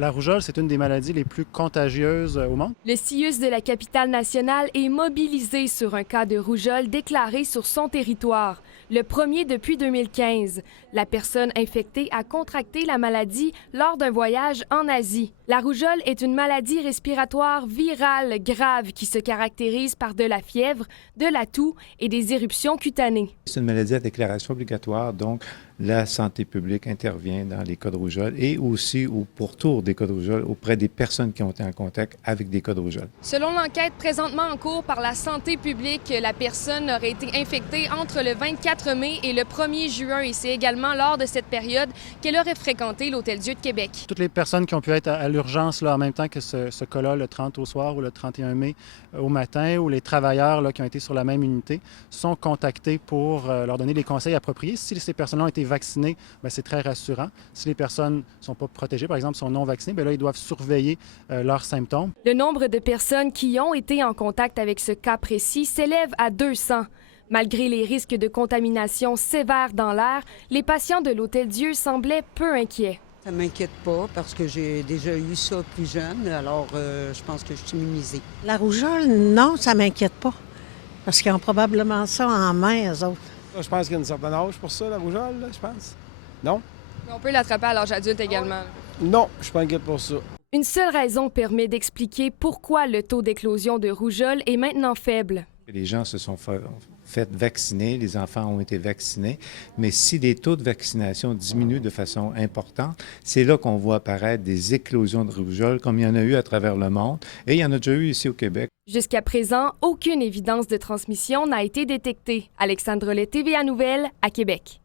La rougeole, c'est une des maladies les plus contagieuses au monde. Le CIUS de la capitale nationale est mobilisé sur un cas de rougeole déclaré sur son territoire, le premier depuis 2015. La personne infectée a contracté la maladie lors d'un voyage en Asie. La rougeole est une maladie respiratoire virale grave qui se caractérise par de la fièvre, de la toux et des éruptions cutanées. C'est une maladie à déclaration obligatoire, donc la santé publique intervient dans les cas de rougeole et aussi au pourtour des cas de rougeole auprès des personnes qui ont été en contact avec des cas de rougeole. Selon l'enquête présentement en cours par la santé publique, la personne aurait été infectée entre le 24 mai et le 1er juin et c'est également lors de cette période qu'elle aurait fréquenté l'Hôtel-Dieu de Québec. Toutes les personnes qui ont pu être à l'urgence en même temps que ce cas-là, le 30 au soir ou le 31 mai au matin, ou les travailleurs qui ont été sur la même unité, sont contactés pour leur donner les conseils appropriés. Si ces personnes-là ont été vaccinées, c'est très rassurant. Si les personnes ne sont pas protégées, par exemple, sont non vaccinées, là, ils doivent surveiller leurs symptômes. Le nombre de personnes qui ont été en contact avec ce cas précis s'élève à 200. Malgré les risques de contamination sévère dans l'air, les patients de l'Hôtel-Dieu semblaient peu inquiets. Ça ne m'inquiète pas parce que j'ai déjà eu ça plus jeune, alors je pense que je suis immunisée. La rougeole, non, ça ne m'inquiète pas. Parce qu'ils ont probablement ça en main, eux autres. Je pense qu'il y a un certain âge pour ça, la rougeole, là, je pense. Non? On peut l'attraper à l'âge adulte également. Non, je suis pas inquiète pour ça. Une seule raison permet d'expliquer pourquoi le taux d'éclosion de rougeole est maintenant faible. Les gens se sont fait vacciner, les enfants ont été vaccinés, mais si les taux de vaccination diminuent de façon importante, c'est là qu'on voit apparaître des éclosions de rougeole comme il y en a eu à travers le monde et il y en a déjà eu ici au Québec. Jusqu'à présent, aucune évidence de transmission n'a été détectée. Alexandre Le, TVA Nouvelles, à Québec.